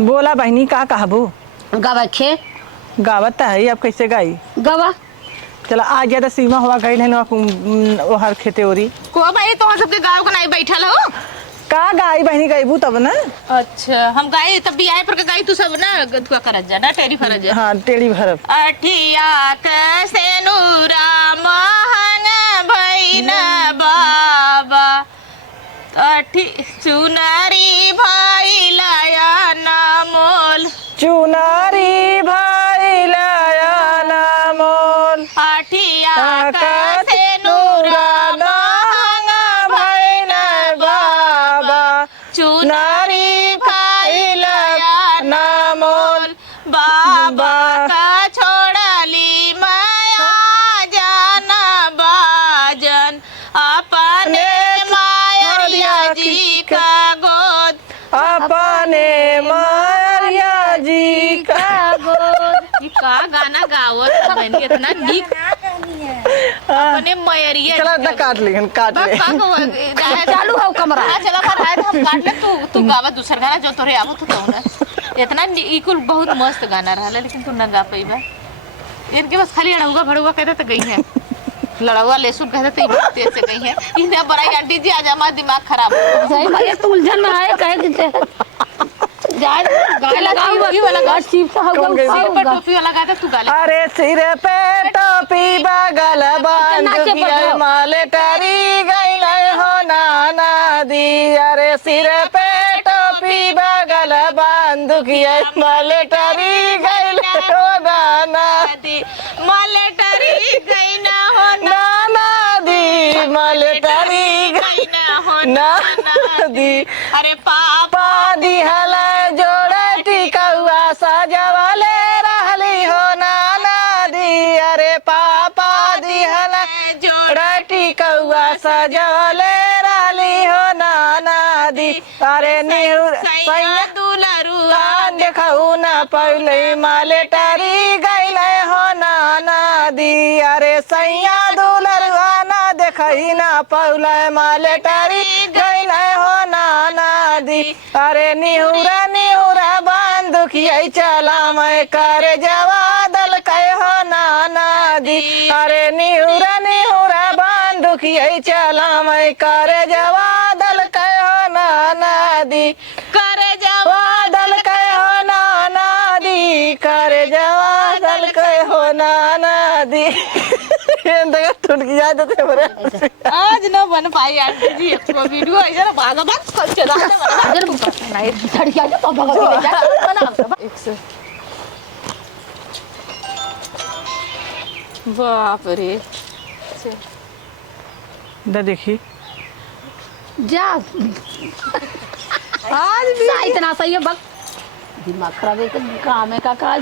बोला बहनी का कहबू। गवा खे गावत त है अब कैसे गाई। गवा चला आ गया तो सीमा हुआ गई है वो हर खेते ओरी को भाई तो सबके गाँव का नहीं बैठल हो। का गाई बहनी गईबू तब ना। अच्छा हम गाय तब भी आए पर के गाय तू सब ना गदुआ करत जा ना टेरी फरज जा। हाँ टेढ़ी भरब अठिया कैसे नूरा महंग भैना बाबा अठी चुनरी भाई लाया ना मोल चुनारी भाई लाया ना मोल अठिया कैसे नूरा महंग भैना बाबा चुनरी भाई लाया ना मोल बाबा का छोड़ली माया जाना बाजन अपने माया जी का गोद अपने मारिया जी का ई का गाना गावत बन इतना नीक अपने मयरिया चला इतना काट लेकिन काट ले चालू हो कमरा चला पर है हम काट ले तू गावा दूसरा गाना जो तोरे आवत तो ना इतना इकुल बहुत मस्त गाना रहा लेकिन तू ना गा पाईबा इनके बस खाली अड़ुआ भड़ुआ कहते तो गई है लड़वा लेसुन कहते तो तेज से गई है इन्हें बड़ाई आंटी जी आज हमारा दिमाग खराब हो सही भाई तू उलझन में आए कहे कि जाए गाय लगाओ टोपी वाला गा चीप सा सिर पर टोपी वाला गाता तू गा ले अरे सिर पे टोपी बगल बांध माले टरी गई हो नाना दी। अरे सिर पे टोपी बगल बांध माले टरी गई हो नाना दी मलेटरी गई ना हो नाना दी माले टरी गई ना हो नाना दी। अरे पापा दिहला जोड़े टिकौआ सजवले रहली हो नाना दी। अरे पापा दिहला जोड़े टिकौआ सजवले रहली हो नाना दी। अरे निहुर सैया दुलरुआ देखऊ ना पहले माले टरी गई हो नाना दी। अरे सैया दुलरुआ ना देखई ना पहले माले टरी गई हो नाना दी। अरे निहुरा निहुरा बांधुखिया चला मैं कर जवा दल कह हो नाना दी। अरे निहुरा निहुरा बांधुखिया चला मैं कर जवा दल कह हो नाना दी। कर जावा दल कह हो नाना दी। कर जवा दल कह हो नाना दी। टूट गया तो आज ना बन पाई आंटी जी एक वीडियो ऐसा ना भागा मत कर चला नहीं धड़किया तो भगत जा बना एक से बाप रे देखी जा आज भी इतना सही है बक दिमाग खराब है तो काम है का काज